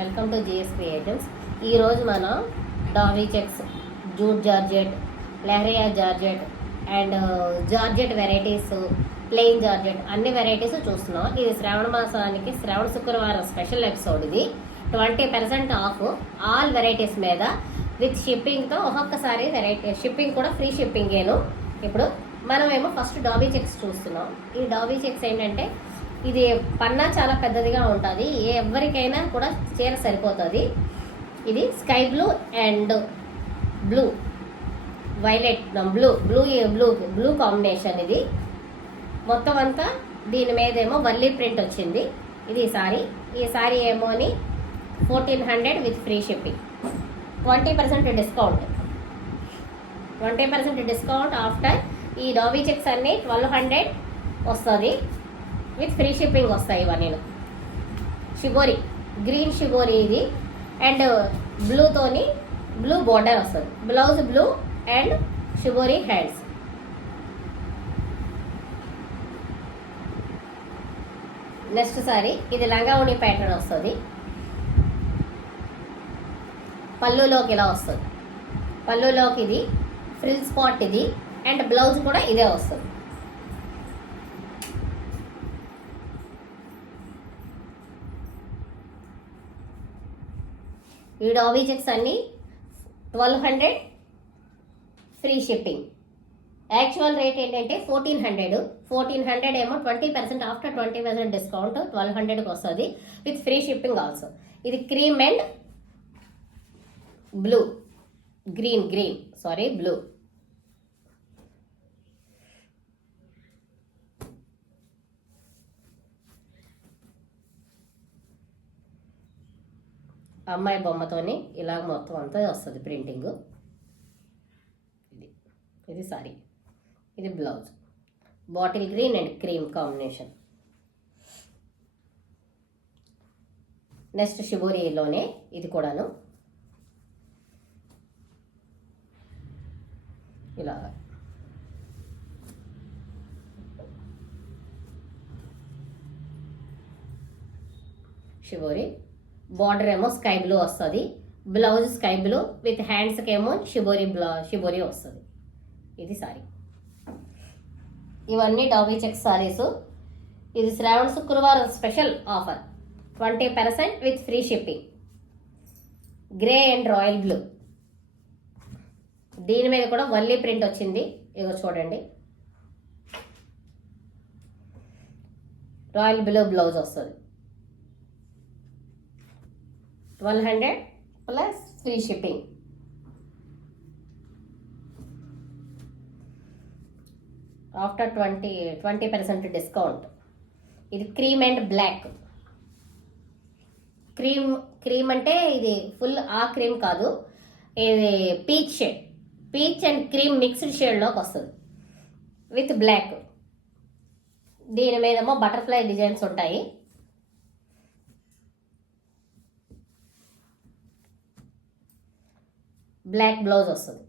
Welcome to GS creatives. ఈరోజు మనం dobby checks, jute georgette, leheriya georgette and georgette varieties, plain georgette అన్ని varieties చూస్తున్నాం. ఇది శ్రావణ మాసానికి శ్రావణ శుక్రవారం స్పెషల్ ఎపిసోడ్. ఇది 20% ఆఫ్ ఆల్ వెరైటీస్ మీద విత్ షిప్పింగ్తో. ఒక్కొక్కసారి వెరైటీ షిప్పింగ్ కూడా ఫ్రీ షిప్పింగేను. ఇప్పుడు మనమేమో ఫస్ట్ డాబీ చెక్స్ చూస్తున్నాం. ఈ డాబీ చెక్స్ ఏంటంటే ఇది పన్నా చాలా పెద్దదిగా ఉంటుంది, ఎవరికైనా కూడా చీర సరిపోతుంది. ఇది sky blue and blue, violet blue blue blue blue combination. ఇది మొత్తం అంతా దీని మీద ఏమో వల్లీ ప్రింట్ వచ్చింది. ఇది ఈ సారీ ఏమోని 1400 with free shipping. 20% discount. 20% discount after ఈ డాబీ చెక్స్ అన్ని 1200 వస్తుంది విత్ ఫ్రీ షిప్పింగ్ వస్తాయి. ఇవన్నీ షిబోరి, గ్రీన్ షిబోరి ఇది అండ్ బ్లూతోని బ్లూ బోర్డర్ వస్తుంది. Blouse blue and shibori hands. Next sari ఇది లంగా ఉని ప్యాటర్న్ వస్తుంది. పళ్ళులోకి ఇలా వస్తుంది. పళ్ళులోకి ఇది ఫ్రిల్ స్పాట్ ఇది అండ్ బ్లౌజ్ కూడా ఇదే వస్తుంది. ఈ డాబీ చెక్స్ అన్ని 1200 ఫ్రీ షిప్పింగ్. యాక్చువల్ రేట్ ఏంటంటే 1400 ఏమో 20% ఆఫ్టర్ 20% డిస్కౌంట్ 1200కి వస్తుంది విత్ ఫ్రీ షిప్పింగ్ ఆల్సో. ఇది క్రీమ్ అండ్ బ్లూ, బ్లూ. అమ్మాయి బొమ్మతోని ఇలా మొత్తం అంతా వస్తుంది ప్రింటింగ్. ఇది సారీ, ఇది blouse bottle green and cream combination. Next షిబోరిలోనే ఇది కూడాను ఇలాగా షిబోరి. బార్డర్ ఏమో స్కై బ్లూ వస్తుంది, బ్లౌజ్ స్కై బ్లూ విత్ హ్యాండ్స్కి ఏమో షిబోరి వస్తుంది. ఇది సారీ. ఇవన్నీ డాబీ చెక్స్ సారీస్. ఇది శ్రావణ శుక్రవారం special offer 20% with free shipping. Grey and royal blue. దీని మీద కూడా వల్లీ ప్రింట్ వచ్చింది. ఇగో చూడండి, రాయల్ బ్లూ బ్లౌజ్ వస్తుంది. 1200 plus free shipping. After 20% discount. ఇది క్రీమ్ అండ్ బ్లాక్. క్రీమ్ అంటే ఇది ఫుల్ ఆ క్రీమ్ కాదు, ఇది peach shade. Peach and cream mixed షేడ్లోకి వస్తుంది విత్ బ్లాక్. దీని మీదేమో బటర్ఫ్లై డిజైన్స్ ఉంటాయి. బ్లాక్ బ్లౌజ్ వస్తుంది.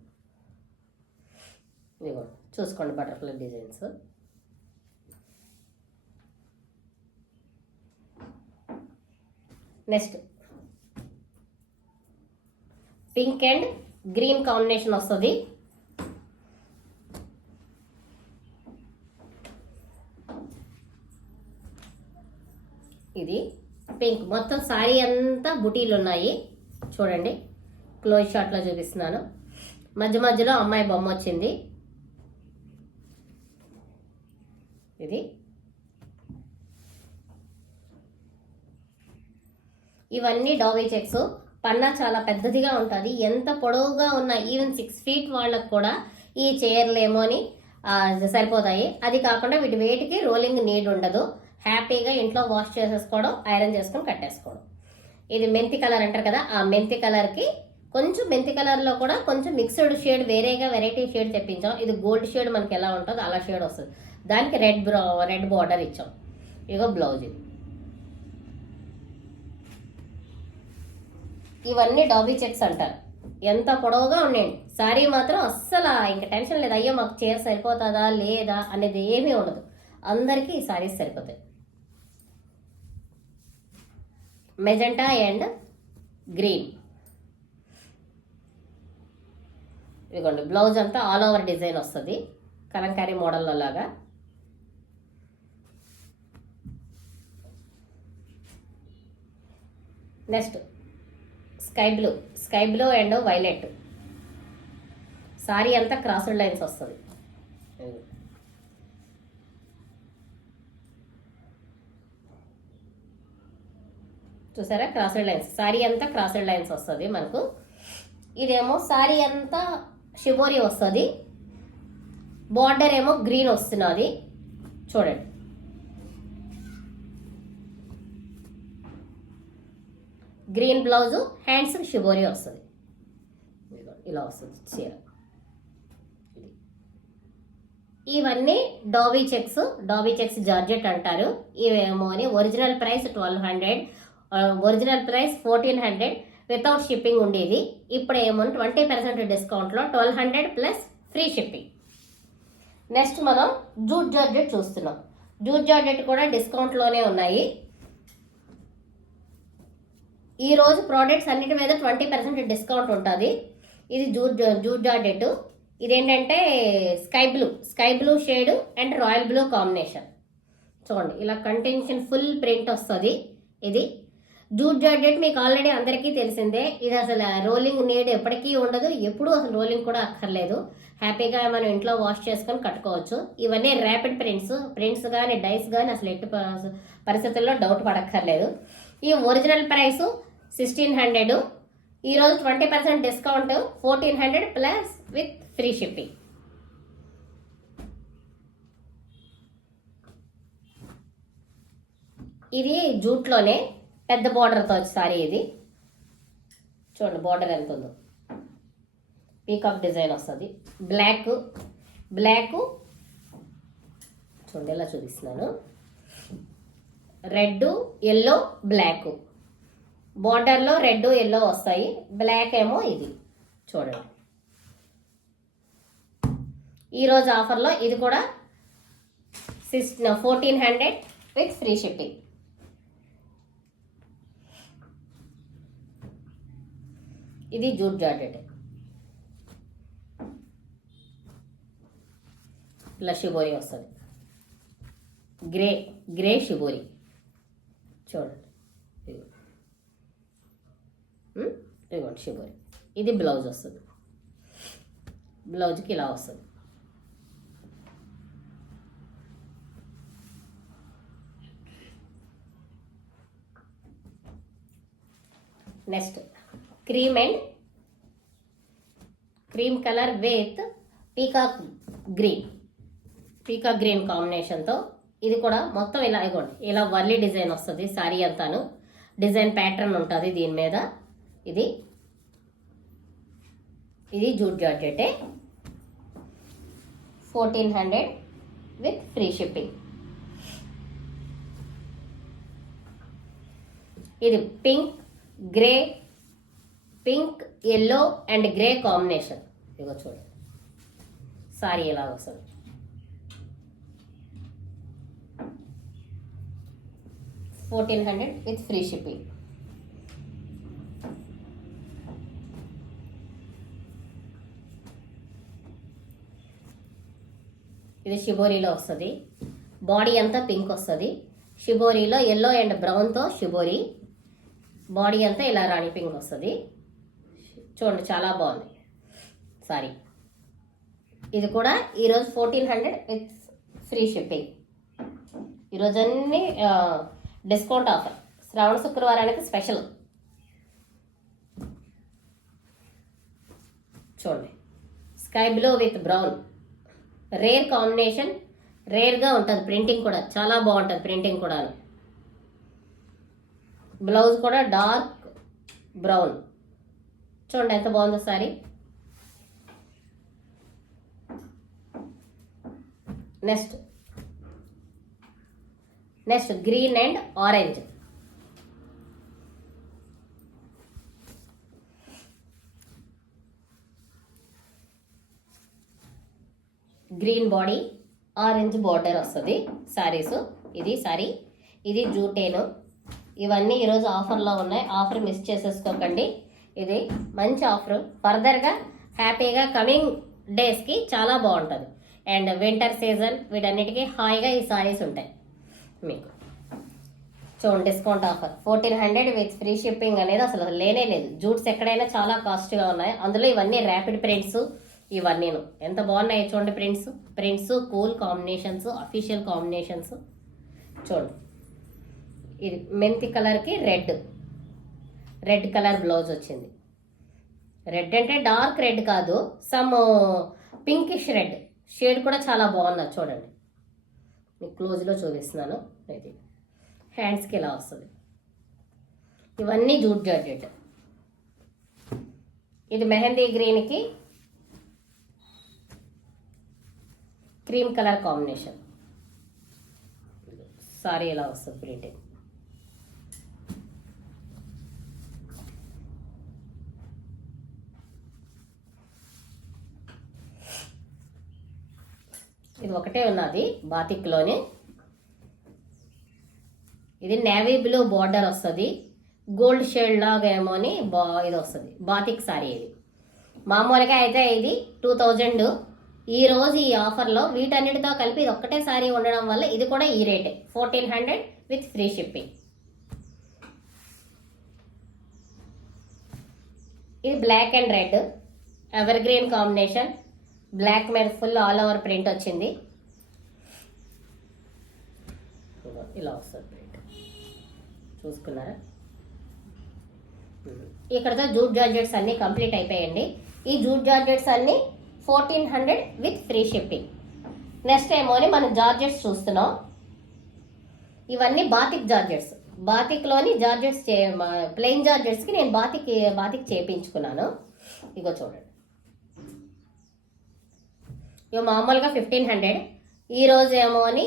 ఇదిగో చూసుకోండి butterfly designs. Next pink and green combination వస్తుంది. ఇది పింక్. మొత్తం సారీ అంతా బుటీలు ఉన్నాయి చూడండి. క్లోజ్ షాట్లో చూపిస్తున్నాను. మధ్య మధ్యలో అమ్మాయి బొమ్మ వచ్చింది. ఇది ఇవన్నీ డాబీ చెక్స్. పన్నా చాలా పెద్దదిగా ఉంటుంది. ఎంత పొడవుగా ఉన్న ఈవెన్ 6 feet వాళ్ళకు కూడా ఈ చీరలేమోని సరిపోతాయి. అది కాకుండా వీటి వేటికి రోలింగ్ నీడ్ ఉండదు. హ్యాపీగా ఇంట్లో వాష్ చేసేసుకోవడం, ఐరన్ చేసుకొని కట్టేసుకోవడం. ఇది మెంతి కలర్ అంటారు కదా, ఆ మెంతి కలర్కి కొంచెం మెంతి కలర్లో కూడా కొంచెం మిక్స్డ్ షేడ్ వేరేగా వెరైటీ షేడ్ తెప్పించాం. ఇది గోల్డ్ షేడ్ మనకి ఎలా ఉంటుందో అలా షేడ్ వస్తుంది. దానికి రెడ్ బార్డర్ ఇచ్చాం. ఇగో బ్లౌజ్. ఇది ఇవన్నీ డాబీ చెక్స్ అంటారు. ఎంత పొడవుగా ఉన్నాయండి. సారీ మాత్రం అస్సలు ఇంకా టెన్షన్ లేదు, అయ్యో మాకు చీర సరిపోతుందా లేదా అనేది ఏమీ ఉండదు. అందరికీ ఈ సారీస్ సరిపోతాయి. Magenta and green. ఇదిగోండి బ్లౌజ్ అంతా ఆల్ ఓవర్ డిజైన్ వస్తుంది కలంకారీ మోడల్లో లాగా. Next sky blue and violet. Sorry అంతా క్రాస్డ్ లైన్స్ వస్తుంది. చూసారా క్రాస్డ్ లైన్స్, సారీ అంతా క్రాస్డ్ లైన్స్ వస్తుంది మనకు. ఇదేమో సారీ అంతా షిబోరి వస్తుంది, బార్డర్ ఏమో గ్రీన్ వస్తున్నది చూడండి. గ్రీన్ బ్లౌజు, హ్యాండ్స్ షిబోరి వస్తుంది. ఇలా వస్తుంది చీర. ఇవన్నీ డాబీ చెక్స్ జార్జెట్ అంటారు. ఇవేమో అని original price 1200, original price 1400 without shipping ఉండేది. ఇప్పుడు ఏమో 20% డిస్కౌంట్లో 1200 ప్లస్ ఫ్రీ షిప్పింగ్. నెక్స్ట్ మనం జూట్ జార్జెట్ చూస్తున్నాం. జూట్ జార్జెట్ కూడా డిస్కౌంట్లోనే ఉన్నాయి. ఈరోజు ప్రోడక్ట్స్ అన్నిటి మీద 20% డిస్కౌంట్ ఉంటుంది. ఇది జూట్ జార్జెట్. ఇదేంటంటే sky blue shade and royal blue combination. చూడండి ఇలా కంటెన్షన్ ఫుల్ ప్రింట్ వస్తుంది. ఇది జూట్ జార్జెట్ మీకు ఆల్రెడీ అందరికీ తెలిసిందే. ఇది అసలు రోలింగ్ నీడ్ ఎప్పటికీ ఉండదు, ఎప్పుడూ అసలు రోలింగ్ కూడా అక్కర్లేదు. హ్యాపీగా మనం ఇంట్లో వాష్ చేసుకొని కట్టుకోవచ్చు. ఇవన్నీ ర్యాపిడ్ ప్రింట్స్ కానీ డైస్ కానీ అసలు ఎట్టి పరిస్థితుల్లో డౌట్ పడక్కర్లేదు. ఈ ఒరిజినల్ ప్రైస్ 1600, ఈరోజు 20% discount 1400 plus with free shipping. ఇది జూట్లోనే పెద్ద బార్డర్తో వచ్చి సారీ. ఇది చూడండి బార్డర్ ఎంత ఉందో, పీకాక్ డిజైన్ వస్తుంది. బ్లాక్ చూడండి ఎలా చూపిస్తున్నాను. రెడ్, ఎల్లో, బ్లాక్ బార్డర్లో రెడ్ ఎల్లో వస్తాయి. బ్లాక్ ఏమో ఇది చూడండి. ఈరోజు ఆఫర్లో ఇది కూడా 1400 విత్ ఫ్రీ షిప్పింగ్. ఇది జూట్ జార్జెట్. ఇలా షిబోరి వస్తుంది. గ్రే షిబోరి చూడండి. ఇదిగోండి షిబోరి. ఇది బ్లౌజ్ వస్తుంది. బ్లౌజ్కి ఇలా వస్తుంది. Next cream colour with peacock green కాంబినేషన్తో. ఇది కూడా మొత్తం ఇలా ఇవ్వండి, ఇలా వర్లీ డిజైన్ వస్తుంది. సారీ అంతాను డిజైన్ ప్యాటర్న్ ఉంటుంది దీని మీద. ఇది జూట్ జార్జెటే. 1400 with free shipping. ఇది pink yellow and grey combination. ఇదిగో చూడండి సారీ ఎలా వస్తుంది. $1400 విత్ ఫ్రీ షిప్పింగ్. ఇది షిబోరీలో వస్తుంది. బాడీ అంతా పింక్ వస్తుంది. షిబోరీలో ఎల్లో అండ్ బ్రౌన్తో షిబోరీ. బాడీ అంతా ఇలా రాణి పింక్ వస్తుంది. చూడండి చాలా బాగుంది సారీ. ఇది కూడా ఈరోజు 1400 విత్ ఫ్రీ షిప్పింగ్. ఈరోజు అన్ని డిస్కౌంట్ ఆఫర్, శ్రావణ శుక్రవారానికి స్పెషల్. చూడండి sky blue with brown, rare combination. రేర్గా ఉంటుంది ప్రింటింగ్ కూడా, చాలా బాగుంటుంది ప్రింటింగ్ కూడా. బ్లౌజ్ కూడా డార్క్ బ్రౌన్. చూడండి ఎంత బాగుందో sorry. Next green and orange. Green body, orange border వస్తుంది సారీస్. ఇది సారీ. ఇది జూటేను. ఇవన్నీ ఈరోజు ఆఫర్లో ఉన్నాయి. ఆఫర్ మిస్ చేసేసుకోకండి. ఇది మంచి ఆఫర్. ఫర్దర్గా హ్యాపీగా కమింగ్ డేస్కి చాలా బాగుంటుంది. అండ్ వింటర్ సీజన్ వీటన్నిటికీ హాయిగా ఈ సారీస్ ఉంటాయి మీకు. చూడండి, discount offer 1400 with free shipping అనేది అసలు లేనే లేదు. జూట్స్ ఎక్కడైనా చాలా కాస్ట్గా ఉన్నాయి. అందులో ఇవన్నీ ర్యాపిడ్ ప్రింట్స్, ఇవన్నీను ఎంత బాగున్నాయి చూడండి. Prints cool combinations, official combinations. చూడండి, ఇది మెంతి కలర్కి రెడ్ కలర్ బ్లౌజ్ వచ్చింది. రెడ్ అంటే డార్క్ రెడ్ కాదు, సమ్ పింకిష్ రెడ్ షేడ్ కూడా చాలా బాగున్నది. చూడండి, మీకు క్లోజ్లో చూపిస్తున్నాను. ఇది హ్యాండ్స్కి ఇలా వస్తుంది. ఇవన్నీ జూట్ జార్జెట్. ఇది మెహందీ గ్రీన్కి క్రీమ్ కలర్ కాంబినేషన్. సారీ ఇలా వస్తుంది ప్రింటింగ్. ఇది ఒకటే ఉన్నది బాతిక్లోనే. ఇది నేవీ బ్లూ బార్డర్ వస్తుంది, గోల్డ్ షేడ్ లాగా ఏమో అని ఇది వస్తుంది బాతిక్ సారీ. ఇది మామూలుగా అయితే ఇది 2000. ఈ రోజు ఈ ఆఫర్లో వీటన్నిటితో కలిపి ఇది ఒక్కటే సారీ ఉండడం వల్ల ఇది కూడా ఈ రేటే 1400 విత్ ఫ్రీ షిప్పింగ్. ఇది black and red evergreen combination. Black మీద ఫుల్ ఆల్ ఓవర్ ప్రింట్ వచ్చింది. ఇలా వస్తుంది ప్రింట్, చూసుకున్నారా? ఇక్కడతో జూట్ జార్జెట్స్ అన్నీ కంప్లీట్ అయిపోయాయండి. ఈ జూట్ జార్జెట్స్ అన్నీ 1400 విత్ ఫ్రీ షిప్పింగ్. నెక్స్ట్ ఏమో అని మనం జార్జెట్స్ చూస్తున్నాం. ఇవన్నీ బాతిక్ జార్జెట్స్. బాతిక్లోని జార్జెట్స్ ప్లెయిన్ జార్జెట్స్కి నేను బాతిక్ చేయించుకున్నాను. ఇగో చూడండి, ఇవి మామూలుగా 1500. ఈరోజు ఏమో అని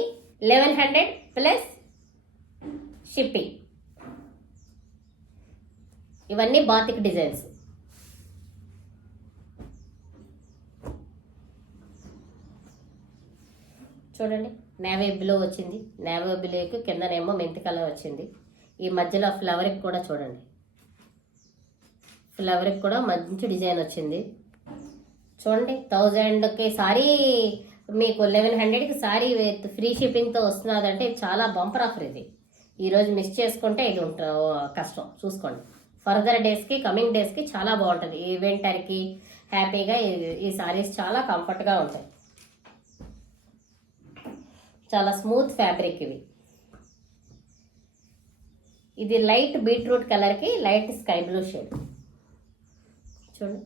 1100 ప్లస్ షిప్పింగ్. ఇవన్నీ బాతిక్ డిజైన్స్. చూడండి, నేవీ బ్లూ వచ్చింది. నేవీ బ్లూకి కిందనేమో మెంతి కలర్ వచ్చింది. ఈ మధ్యలో ఫ్లవర్కి కూడా చూడండి, ఫ్లవర్కి కూడా మంచి డిజైన్ వచ్చింది. చూడండి, 1000కి సారీ మీకు 1100కి సారీ విత్ ఫ్రీ షిప్పింగ్తో వస్తున్నదంటే చాలా బంపర్ ఆఫర్. ఇది ఈరోజు మిస్ చేసుకుంటే ఇది కష్టం. చూసుకోండి, ఫర్దర్ డేస్కి కమింగ్ డేస్కి చాలా బాగుంటుంది. ఈ వింటర్కి హ్యాపీగా ఈ సారీస్ చాలా కంఫర్ట్గా ఉంటాయి. చాలా స్మూత్ ఫ్యాబ్రిక్ ఇవి. ఇది లైట్ బీట్రూట్ కలర్కి లైట్ స్కై బ్లూ షేడ్. చూడండి,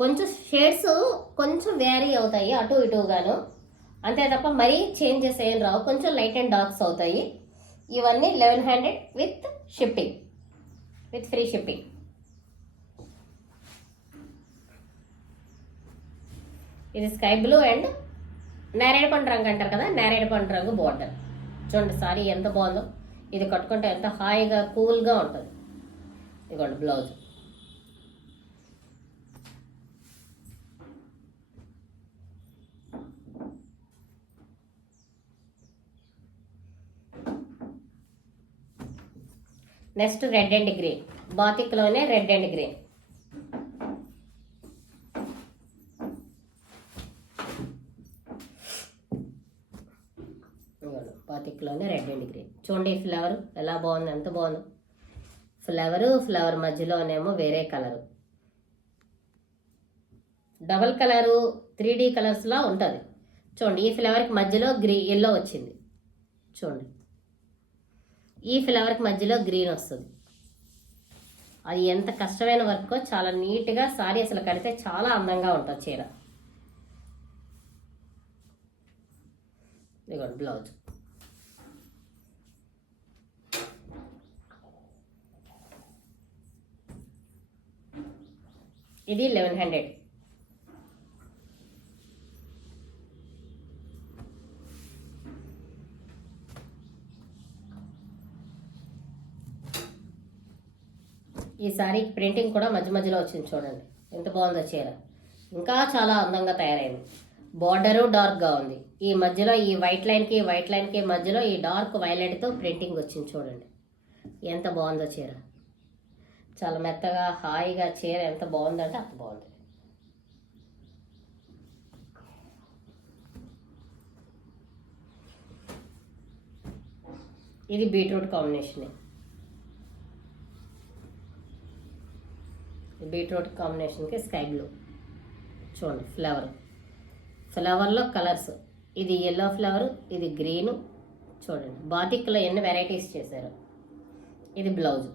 కొంచెం షేడ్స్ కొంచెం వేరీ అవుతాయి అటు ఇటుగాను, అంతే తప్ప మరీ చేంజెస్ ఏం రావు. కొంచెం లైట్ అండ్ డార్క్స్ అవుతాయి. ఇవన్నీ 1100 with shipping, with free shipping. ఇది స్కై బ్లూ అండ్ నేరేడు పండు రంగు అంటారు కదా, నేరేడు పండు రంగు బార్డర్. చూడండి సారీ ఎంత బాగుందో. ఇది కట్టుకుంటే ఎంత హాయిగా కూల్గా ఉంటుంది. ఇదిగోండి blouse. Next red and green. బాతిక్లోనే రెడ్ అండ్ గ్రీన్. బాతిక్లోనే రెడ్ అండ్ గ్రీన్. చూడండి, ఈ ఫ్లవర్ ఎలా బాగుంది, ఎంత బాగుంది. ఫ్లవర్ మధ్యలోనేమో వేరే కలరు, డబల్ కలరు 3D కలర్స్లా ఉంటుంది. చూడండి, ఈ ఫ్లవర్కి మధ్యలో ఎల్లో వచ్చింది. చూడండి, ఈ ఫ్లవర్కి మధ్యలో గ్రీన్ వస్తుంది. అది ఎంత కష్టమైన వర్క్, చాలా నీట్గా సారీ అసలు కడితే చాలా అందంగా ఉంటుంది చీర. ఇదిగోండి బ్లౌజ్. ఇది 1100. ఈ సారీ ప్రింటింగ్ కూడా మధ్య మధ్యలో వచ్చింది. చూడండి ఎంత బాగుందో చీర, ఇంకా చాలా అందంగా తయారైంది. బార్డరు డార్క్గా ఉంది. ఈ మధ్యలో ఈ వైట్ లైన్కి మధ్యలో ఈ డార్క్ వైలెట్తో ప్రింటింగ్ వచ్చింది. చూడండి ఎంత బాగుందో చీర. చాలా మెత్తగా హాయిగా చీర ఎంత బాగుందంటే అంత బాగుంది. ఇది బీట్రూట్ కాంబినేషన్. బీట్రూట్ కాంబినేషన్కి స్కై బ్లూ. చూడండి ఫ్లవర్లో కలర్స్. ఇది ఎల్లో ఫ్లవర్, ఇది గ్రీను. చూడండి బాతిక్లో ఎన్ని వెరైటీస్ చేశారు. ఇది బ్లౌజ్.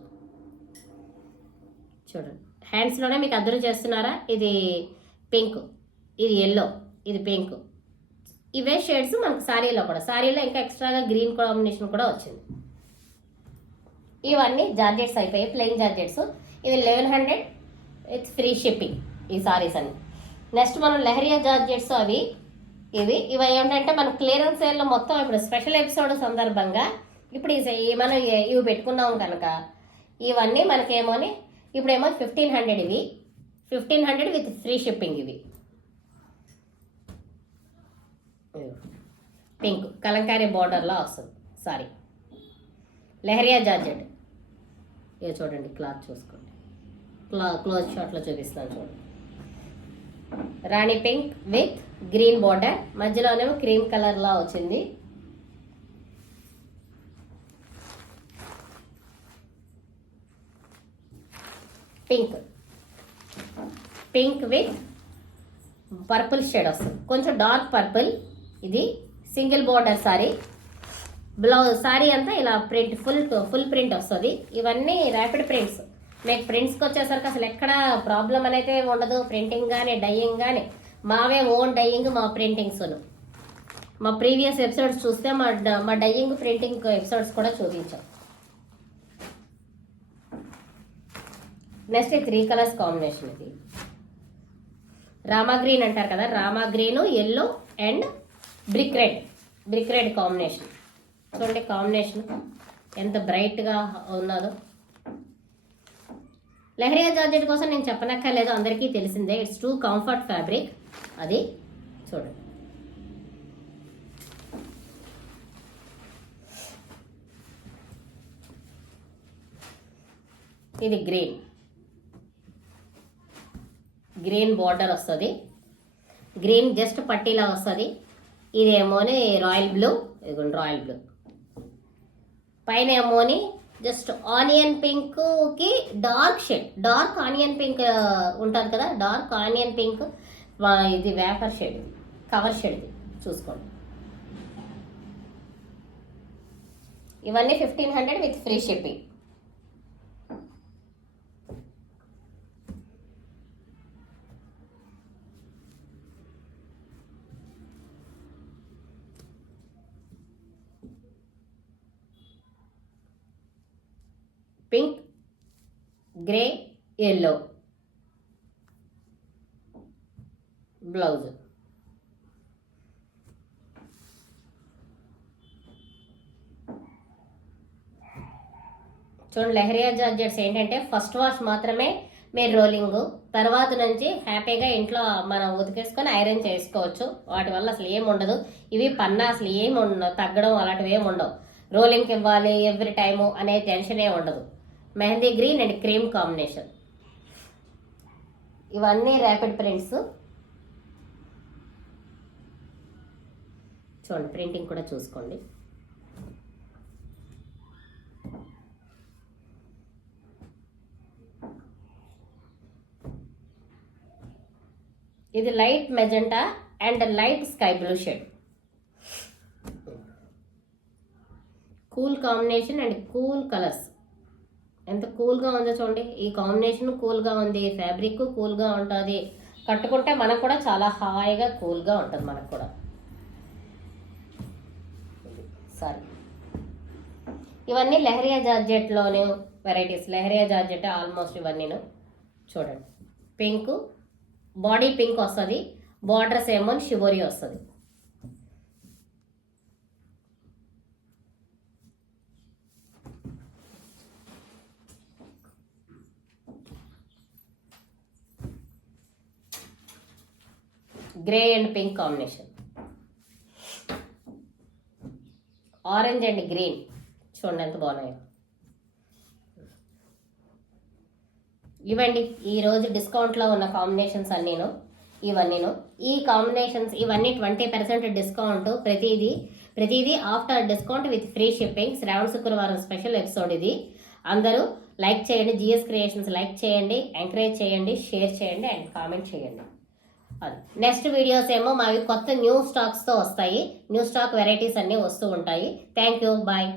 చూడండి హ్యాండ్స్లోనే మీకు అద్దరు చేస్తున్నారా. ఇది పింక్, ఇది ఎల్లో, ఇది పింక్. ఇవే షేడ్స్ మనకు శారీలో కూడా. శారీలో ఇంకా ఎక్స్ట్రాగా గ్రీన్ కాంబినేషన్ కూడా వచ్చింది. ఇవన్నీ జార్జెట్స్ అయిపోయాయి, ప్లెయిన్ జార్జెట్స్. ఇవి 1100 విత్ ఫ్రీ షిప్పింగ్ ఈ సారీస్ అన్ని. నెక్స్ట్ మనం లెహరియా జార్జెట్స్ ఇవి ఏంటంటే మనం క్లియరెన్స్ సేల్లో మొత్తం ఇప్పుడు స్పెషల్ ఎపిసోడ్ సందర్భంగా ఇప్పుడు మనం ఇవి పెట్టుకున్నాం కనుక ఇవన్నీ మనకేమోని ఇప్పుడేమో 1500. ఇవి 1500 విత్ ఫ్రీ షిప్పింగ్. ఇవి పింక్ కలంకారీ బార్డర్లా వస్తుంది సారీ. లెహరియా జార్జెట్. ఇక చూడండి క్లాత్ చూసుకోండి. క్లోజ్ షాట్లో చూపిస్తాను చూడండి. Rani pink with green border, మధ్యలోనేమో క్రీమ్ కలర్లా వచ్చింది. పింక్ విత్ పర్పుల్ షేడ్ వస్తుంది, కొంచెం డార్క్ పర్పుల్. ఇది single border sari. Blouse sari అంతా ఇలా ప్రింట్ ఫుల్ ప్రింట్ వస్తుంది. ఇవన్నీ ర్యాపిడ్ ప్రింట్స్. మీకు ప్రింట్స్కి వచ్చేసరికి అసలు ఎక్కడ ప్రాబ్లం అనేది ఉండదు. ప్రింటింగ్ కానీ డైయింగ్ కానీ మావే ఓన్ డైయింగ్, మా ప్రింటింగ్స్ను. మా ప్రీవియస్ ఎపిసోడ్స్ చూస్తే మా డైయింగ్ ప్రింటింగ్ ఎపిసోడ్స్ కూడా చూపించాం. Next 3 colours combination. ఇది రామా గ్రీన్ అంటారు కదా, Rama green, yellow and brick red combination. చూడండి కాంబినేషన్ ఎంత బ్రైట్గా ఉన్నదో. లెహరియా జార్జెట్ కోసం నేను చెప్పనక్కర్లేదు, అందరికీ తెలిసిందే. It's too comfort fabric. అది చూడండి. ఇది గ్రీన్ బార్డర్ వస్తుంది. గ్రీన్ జస్ట్ పట్టీలా వస్తుంది. ఇదేమోని రాయల్ బ్లూ. ఇదిగోండి రాయల్ బ్లూ. పైన ఏమోని జస్ట్ ఆనియన్ పింక్కి dark shade, dark onion pink ఉంటుంది కదా, డార్క్ ఆనియన్ పింక్. ఇది వేపర్ షేడ్, కవర్ షేడ్. ఇది చూసుకోండి. ఇవన్నీ 1500 with free shipping. Pink, grey, yellow blouse. చూడండి లెహరియా జార్జెట్స్ ఏంటంటే ఫస్ట్ వాష్ మాత్రమే మీరు రోలింగ్, తర్వాత నుంచి హ్యాపీగా ఇంట్లో మనం ఉతికేసుకొని ఐరన్ చేసుకోవచ్చు. వాటి వల్ల అసలు ఏమి ఉండదు. ఇవి పన్నా అసలు ఏమి తగ్గడం అలాంటివి ఏమి ఉండవు. రోలింగ్కి ఇవ్వాలి ఎవ్రీ టైము అనే టెన్షనే ఉండదు. Mehndi green and cream combination. ఇవన్నీ ర్యాపిడ్ ప్రింట్స్. చూడండి ప్రింటింగ్ కూడా చూసుకోండి. ఇది light magenta and light sky blue shade. Cool combination and cool colours. ఎంత కూల్గా ఉందో చూడండి. ఈ కాంబినేషన్ కూల్గా ఉంది, ఫ్యాబ్రిక్ కూల్గా ఉంటుంది. కట్టుకుంటే మనకు కూడా చాలా హాయిగా కూల్గా ఉంటుంది మనకు కూడా. సారీ ఇవన్నీ లెహరియా జార్జెట్లోనే వెరైటీస్. లెహరియా జార్జెట్ ఆల్మోస్ట్ ఇవన్నీను. చూడండి పింక్, బాడీ పింక్ వస్తుంది, బార్డర్స్ ఏమో షిబోరి వస్తుంది. Grey and pink combination, orange and green. చూడండి ఎంత బాగున్నాయో. ఇవండి ఈరోజు డిస్కౌంట్లో ఉన్న కాంబినేషన్స్ అన్నీను. ఈ కాంబినేషన్స్ ఇవన్నీ 20% డిస్కౌంట్. ప్రతిదీ after discount with free shipping. శ్రావణ శుక్రవారం స్పెషల్ ఎపిసోడ్ ఇది. అందరూ లైక్ చేయండి, జిఎస్ క్రియేషన్స్ లైక్ చేయండి, ఎంకరేజ్ చేయండి, షేర్ చేయండి అండ్ కామెంట్ చేయండి. అది నెక్స్ట్ వీడియోస్ ఏమో మావి కొత్త న్యూ స్టాక్స్తో వస్తాయి. న్యూ స్టాక్ వెరైటీస్ అన్నీ వస్తూ ఉంటాయి. Thank you, bye.